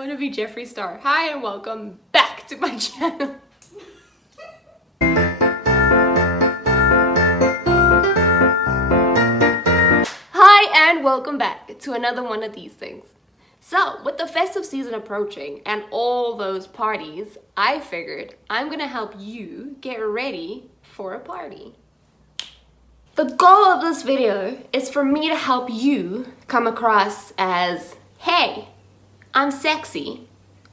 want to be Jeffree Star. Hi and welcome back to my channel. Hi and welcome back to another one of these things. So, with the festive season approaching and all those parties, I figured I'm gonna help you get ready for a party. The goal of this video is for me to help you come across as, hey, I'm sexy,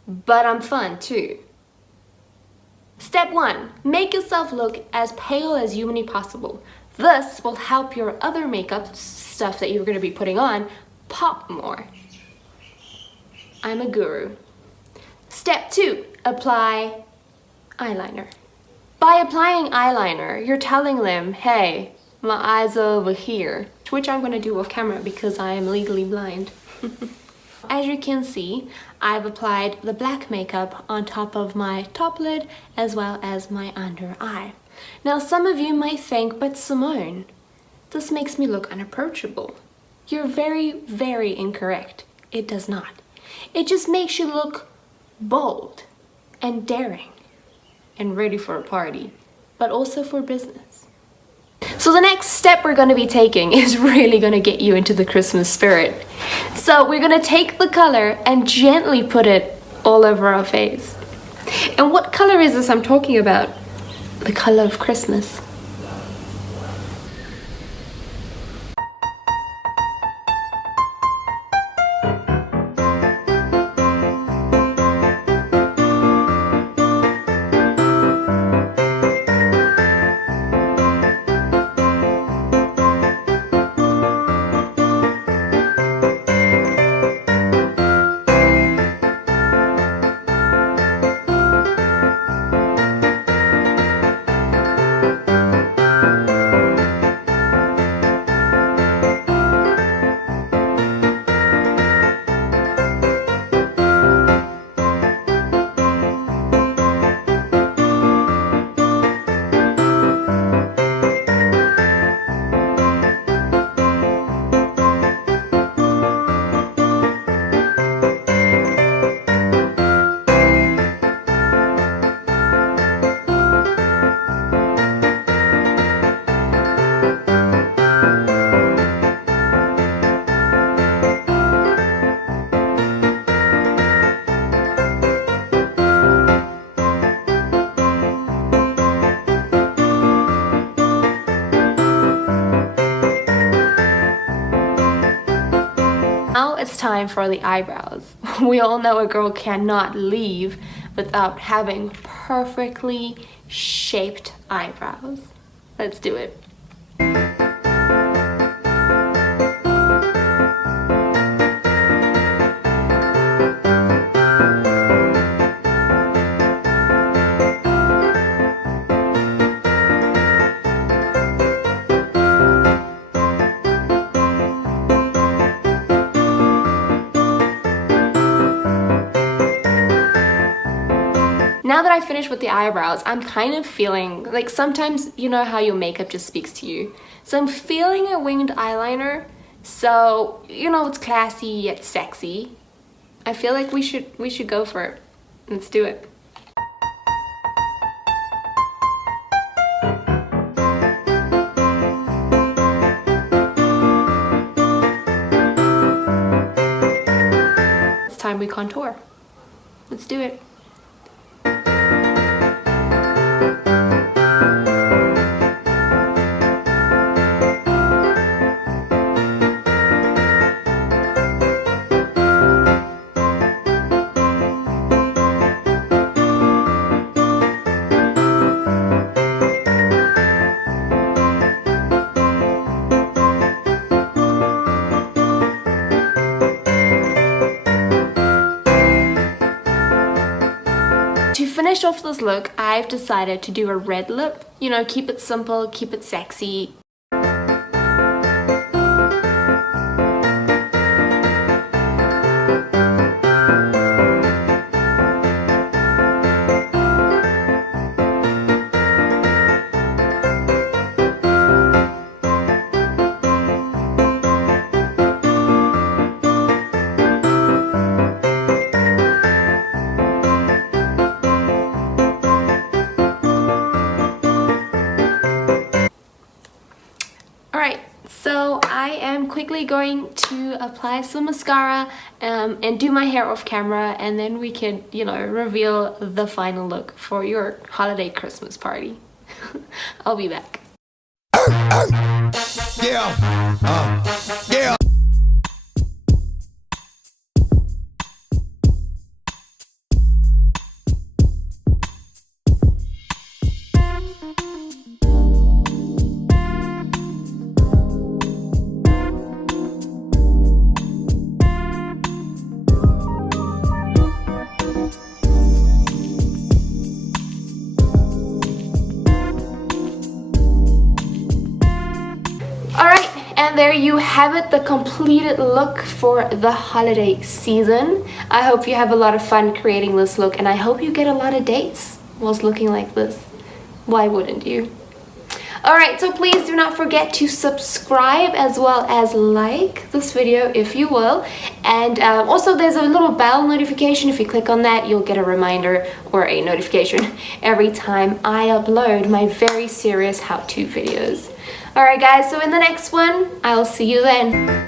but I'm fun too. Step 1, make yourself look as pale as humanly possible. This will help your other makeup stuff that you're going to be putting on pop more. I'm a guru. Step 2, apply eyeliner. By applying eyeliner, you're telling them, hey, my eyes are over here, which I'm going to do off camera because I am legally blind. As you can see, I've applied the black makeup on top of my top lid as well as my under eye. Now some of you might think, but Simone, this makes me look unapproachable. You're very, very incorrect. It does not. It just makes you look bold and daring and ready for a party, but also for business. So the next step we're going to be taking is really going to get you into the Christmas spirit. So we're going to take the color and gently put it all over our face. And what color is this I'm talking about? The color of Christmas. Now it's time for the eyebrows. We all know a girl cannot leave without having perfectly shaped eyebrows. Let's do it. Now that I finished with the eyebrows, I'm kind of feeling like sometimes you know how your makeup just speaks to you. So I'm feeling a winged eyeliner. So, you know, it's classy yet sexy. I feel like we should go for it. Let's do it. It's time we contour. Let's do it. To finish off this look, I've decided to do a red lip. You know, keep it simple, keep it sexy. quickly going to apply some mascara and do my hair off camera, and then we can, you know, reveal the final look for your holiday Christmas party. I'll be back. Yeah. Yeah. Alright, and there you have it, the completed look for the holiday season. I hope you have a lot of fun creating this look, and I hope you get a lot of dates whilst looking like this. Why wouldn't you? Alright, so please do not forget to subscribe as well as like this video if you will. And also there's a little bell notification. If you click on that, you'll get a reminder or a notification every time I upload my very serious how-to videos. Alright guys, so in the next one, I'll see you then.